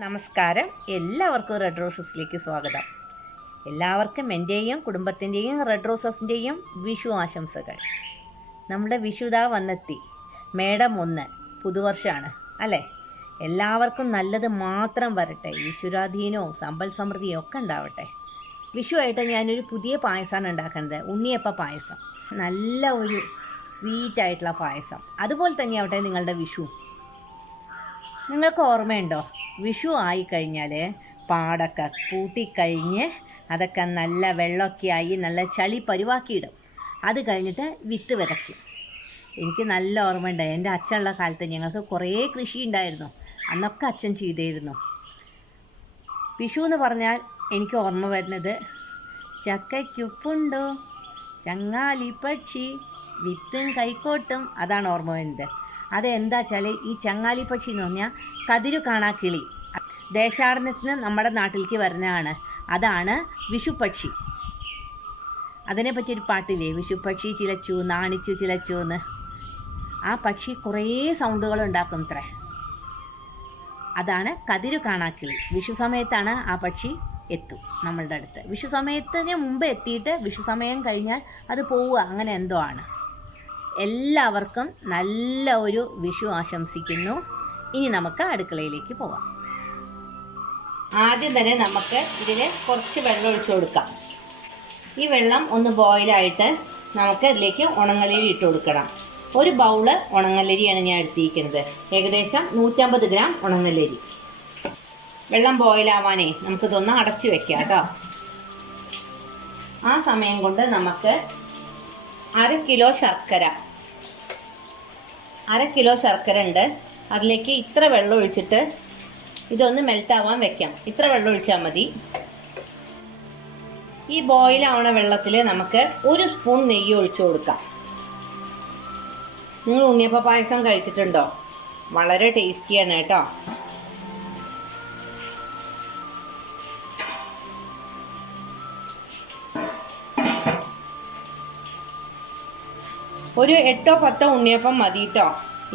നമസ്കാരം. എല്ലാവർക്കും റെഡ് റോസസിലേക്ക് സ്വാഗതം. എല്ലാവർക്കും എന്റെയും കുടുംബത്തിന്റെയും റെഡ് റോസസിന്റെയും വിഷു ആശംസകൾ. നമ്മുടെ വിഷുതാ വന്നെത്തി. മേടം ഒന്ന് പുതുവർഷമാണ് അല്ലേ? എല്ലാവർക്കും നല്ലത് മാത്രം വരട്ടെ. ഈശ്വരാധീനവും സമ്പൽ സമൃദ്ധിയും ഒക്കെ ഉണ്ടാവട്ടെ. വിഷുവായിട്ട് ഞാനൊരു പുതിയ പായസമാണ് ഉണ്ടാക്കുന്നത്. ഉണ്ണിയപ്പ പായസം. നല്ല ഒരു സ്വീറ്റായിട്ടുള്ള പായസം. അതുപോലെ തന്നെ തന്നെയാവട്ടെ നിങ്ങളുടെ വിഷു. നിങ്ങൾക്ക് ഓർമ്മയുണ്ടോ? വിഷു ആയിക്കഴിഞ്ഞാൽ പാടൊക്കെ കൂട്ടിക്കഴിഞ്ഞ് അതൊക്കെ നല്ല വെള്ളമൊക്കെ ആയി നല്ല ചളി പരുവാക്കിയിടും. അത് കഴിഞ്ഞിട്ട് വിത്ത് വിതയ്ക്കും. എനിക്ക് നല്ല ഓർമ്മയുണ്ട്. എന്റെ അച്ഛനുള്ള കാലത്ത് ഞങ്ങൾക്ക് കുറേ കൃഷി ഉണ്ടായിരുന്നു അന്നൊക്കെ അച്ഛൻ ചെയ്തിരുന്നു വിഷു എന്ന് പറഞ്ഞാൽ എനിക്ക് ഓർമ്മ വരുന്നത് ചക്കയ്ക്കുപ്പുണ്ടോ? ചങ്ങാലി പക്ഷി വിത്തും കൈക്കോട്ടും. അതാണ് ഓർമ്മ വരുന്നത്. അത് എന്താ വെച്ചാൽ ഈ ചങ്ങാലി പക്ഷി എന്ന് പറഞ്ഞാൽ കതിരു കാണാ കിളി. ദേശാടനത്തിന് നമ്മുടെ നാട്ടിലേക്ക് വരുന്നതാണ്. അതാണ് വിഷുപക്ഷി അതിനെപ്പറ്റി ഒരു പാട്ടില്ലേ? വിഷുപക്ഷി ചിലച്ചു നാണിച്ചു ചിലച്ചു എന്ന്. ആ പക്ഷി കുറേ സൗണ്ടുകൾ ഉണ്ടാക്കും ഇത്ര. അതാണ് കതിരു കാണാക്കിളി വിഷു സമയത്താണ് ആ പക്ഷി എത്തും നമ്മളുടെ അടുത്ത്. വിഷു സമയത്തിന് മുമ്പ് എത്തിയിട്ട് വിഷു സമയം കഴിഞ്ഞാൽ അത് പോവുക. അങ്ങനെ എന്തോ ആണ്. എല്ലാവർക്കും നല്ല ഒരു വിഷു ആശംസിക്കുന്നു. ഇനി നമുക്ക് അടുക്കളയിലേക്ക് പോവാം. ആദ്യം തന്നെ നമുക്ക് ഇതിൽ കുറച്ച് വെള്ളം ഒഴിച്ചു കൊടുക്കാം. ഈ വെള്ളം ഒന്ന് ബോയിലായിട്ട് നമുക്ക് ഇതിലേക്ക് ഉണങ്ങലരി ഇട്ട് കൊടുക്കണം. ഒരു ബൗൾ ഉണങ്ങലരിയാണ് ഞാൻ എടുത്തിരിക്കുന്നത്. ഏകദേശം നൂറ്റമ്പത് ഗ്രാം ഉണങ്ങലരി. വെള്ളം ബോയിലാവാനേ നമുക്കിതൊന്ന് അടച്ചു വെക്കാം കേട്ടോ. ആ സമയം കൊണ്ട് നമുക്ക് അര കിലോ ശർക്കര അര കിലോ ശർക്കര ഉണ്ട് അതിലേക്ക് ഇത്ര വെള്ളം ഒഴിച്ചിട്ട് ഇതൊന്ന് മെൽറ്റാവാൻ വെക്കാം. ഇത്ര വെള്ളം ഒഴിച്ചാൽ മതി. ഈ ബോയിൽ വെള്ളത്തിൽ നമുക്ക് ഒരു സ്പൂൺ നെയ്യ് ഒഴിച്ചു കൊടുക്കാം. നിങ്ങൾ ഉണ്ണിയപ്പ പായസം കഴിച്ചിട്ടുണ്ടോ? വളരെ ടേസ്റ്റിയാണ് കേട്ടോ. ഒരു എട്ടോ പത്തോ ഉണ്ണിയപ്പം മതി കേട്ടോ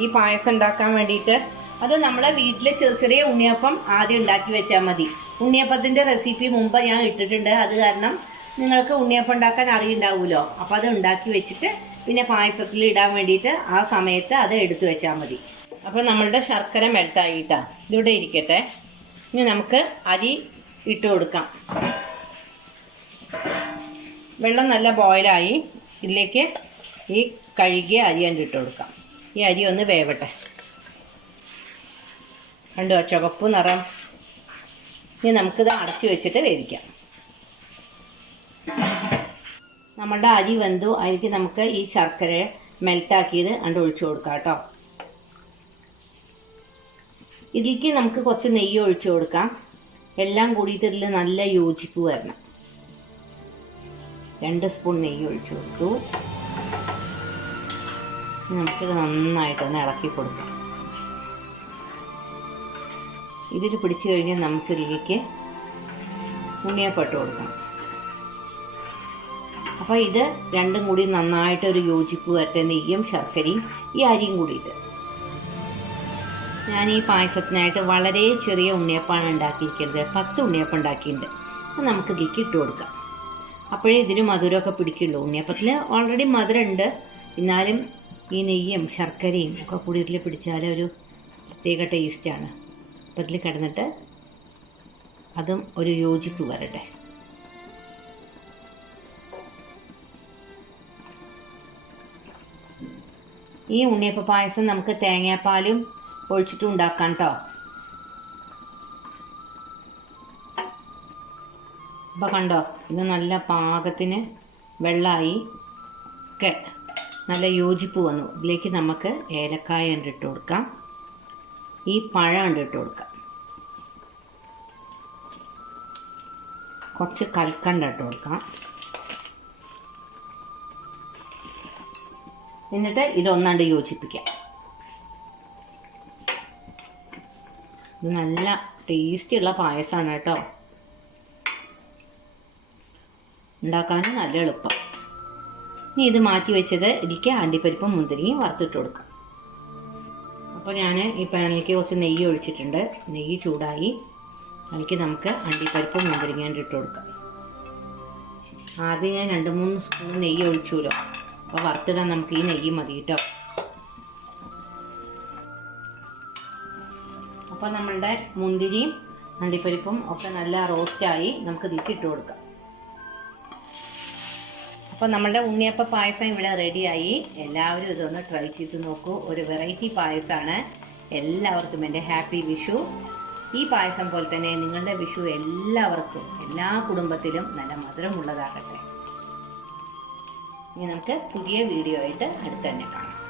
ഈ പായസം ഉണ്ടാക്കാൻ വേണ്ടിയിട്ട്. അത് നമ്മളെ വീട്ടിലെ ചെറിയ ഉണ്ണിയപ്പം ആദ്യം ഉണ്ടാക്കി വെച്ചാൽ മതി. ഉണ്ണിയപ്പത്തിന്റെ റെസിപ്പി മുമ്പ് ഞാൻ ഇട്ടിട്ടുണ്ട്. അത് കാരണം നിങ്ങൾക്ക് ഉണ്ണിയപ്പം ഉണ്ടാക്കാൻ അറിയുണ്ടാവുമല്ലോ അപ്പോൾ അത് ഉണ്ടാക്കി വെച്ചിട്ട് പിന്നെ പായസത്തിൽ ഇടാൻ വേണ്ടിയിട്ട് ആ സമയത്ത് അത് എടുത്തു വെച്ചാൽ മതി. അപ്പോൾ നമ്മളുടെ ശർക്കര മെൽട്ടായിട്ടാ ഇതിവിടെ ഇരിക്കട്ടെ. ഇനി നമുക്ക് അരി ഇട്ട് കൊടുക്കാം. വെള്ളം നല്ല ബോയിലായി ഇതിലേക്ക് ഈ കഴുകിയ അരി കണ്ട് ഇട്ട് കൊടുക്കാം. ഈ അരി ഒന്ന് വേവട്ടെ. കണ്ടോ ചുവപ്പ് നിറം. ഇനി നമുക്കിത് അടച്ചു വെച്ചിട്ട് വേവിക്കാം. നമ്മളുടെ അരി വെന്തു. അതിലേക്ക് നമുക്ക് ഈ ശർക്കര മെൽറ്റാക്കിയത് കണ്ട് ഒഴിച്ചു കൊടുക്കാം കേട്ടോ. ഇതിലേക്ക് നമുക്ക് കുറച്ച് നെയ്യ് ഒഴിച്ചു കൊടുക്കാം. എല്ലാം കൂടിയിട്ട് നല്ല യോജിപ്പ് വരണം. രണ്ട് സ്പൂൺ നെയ്യ് ഒഴിച്ചു കൊടുത്തു. നമുക്കിത് നന്നായിട്ടൊന്ന് ഇളക്കി കൊടുക്കാം. ഇതിൽ പിടിച്ചു കഴിഞ്ഞാൽ നമുക്കിതിലേക്ക് ഉണ്ണിയപ്പെട്ട് കൊടുക്കണം അപ്പോൾ ഇത് രണ്ടും കൂടി നന്നായിട്ട് ഒരു യോജിപ്പ് വരട്ടെ നെയ്യും ശർക്കരയും ഈ അരിയും കൂടി ഇത് ഞാൻ ഈ പായസത്തിനായിട്ട് വളരെ ചെറിയ ഉണ്ണിയപ്പാണ് ഉണ്ടാക്കിയിരിക്കുന്നത്. പത്ത് ഉണ്ണിയപ്പം ഉണ്ടാക്കിയിട്ടുണ്ട്. അത് നമുക്ക് ഇതിലേക്ക് ഇട്ട് കൊടുക്കാം. അപ്പോഴേ ഇതിന് മധുരമൊക്കെ പിടിക്കുള്ളൂ. ഉണ്ണിയപ്പത്തിൽ ഓൾറെഡി മധുരമുണ്ട്. എന്നാലും ഈ നെയ്യും ശർക്കരയും ഒക്കെ കൂടി ഇതിൽ പിടിച്ചാൽ ഒരു പ്രത്യേക ടേസ്റ്റാണ് അപ്പം ഇതിൽ കിടന്നിട്ട് അതും ഒരു യോജിപ്പ് വരട്ടെ. ഈ ഉണ്ണിയപ്പ പായസം നമുക്ക് തേങ്ങാപ്പാലും ഒഴിച്ചിട്ടും ഉണ്ടാക്കാം കേട്ടോ അപ്പോൾ കണ്ടോ ഇത് നല്ല പാകത്തിന് വെള്ളമായി ഒക്കെ. നല്ല യോജിപ്പ് വന്നു. ഇതിലേക്ക് നമുക്ക് ഏലക്കായ ഇട്ട് കൊടുക്കാം. ഈ പഴം ഇട്ട് കൊടുക്കാം. കുറച്ച് കൽക്കണ്ട ഇട്ട് കൊടുക്കാം. എന്നിട്ട് ഇതൊന്നാണ്ട് യോജിപ്പിക്കാം. ഇത് നല്ല ടേസ്റ്റിയുള്ള പായസമാണ് കേട്ടോ. ഉണ്ടാക്കാനും നല്ല എളുപ്പം. ഇനി ഇത് മാറ്റി വെച്ചത് ഇതിലേക്ക് അണ്ടിപ്പരിപ്പും മുന്തിരിയും വറുത്തിട്ട് കൊടുക്കാം. അപ്പോൾ ഞാൻ ഈ പാനിലേക്ക് കുറച്ച് നെയ്യ് ഒഴിച്ചിട്ടുണ്ട്. നെയ്യ് ചൂടായി. അതിലേക്ക് നമുക്ക് അണ്ടിപ്പരിപ്പും മുന്തിരിങ്ങാണ്ട് ഇട്ട് കൊടുക്കാം. ആദ്യം ഞാൻ രണ്ട് മൂന്ന് സ്പൂൺ നെയ്യ് ഒഴിച്ചുല്ലോ അപ്പോൾ വറുത്തിടാൻ നമുക്ക് ഈ നെയ്യ് മതി കേട്ടോ അപ്പോൾ നമ്മളുടെ മുന്തിരിയും അണ്ടിപ്പരിപ്പും ഒക്കെ നല്ല റോസ്റ്റായി നമുക്ക് ഇതിലേക്ക് കൊടുക്കാം. അപ്പോൾ നമ്മളുടെ ഉണ്ണിയപ്പ പായസം ഇവിടെ റെഡിയായി. എല്ലാവരും ഇതൊന്ന് ട്രൈ ചെയ്ത് നോക്കൂ. ഒരു വെറൈറ്റി പായസമാണ് എല്ലാവർക്കും എന്റെ ഹാപ്പി വിഷു. ഈ പായസം പോലെ തന്നെ നിങ്ങളുടെ വിഷു എല്ലാവർക്കും എല്ലാ കുടുംബത്തിലും നല്ല മധുരമുള്ളതാകട്ടെ. ഇനി നമുക്ക് പുതിയ വീഡിയോ ആയിട്ട് അടുത്ത് തന്നെ കാണാം.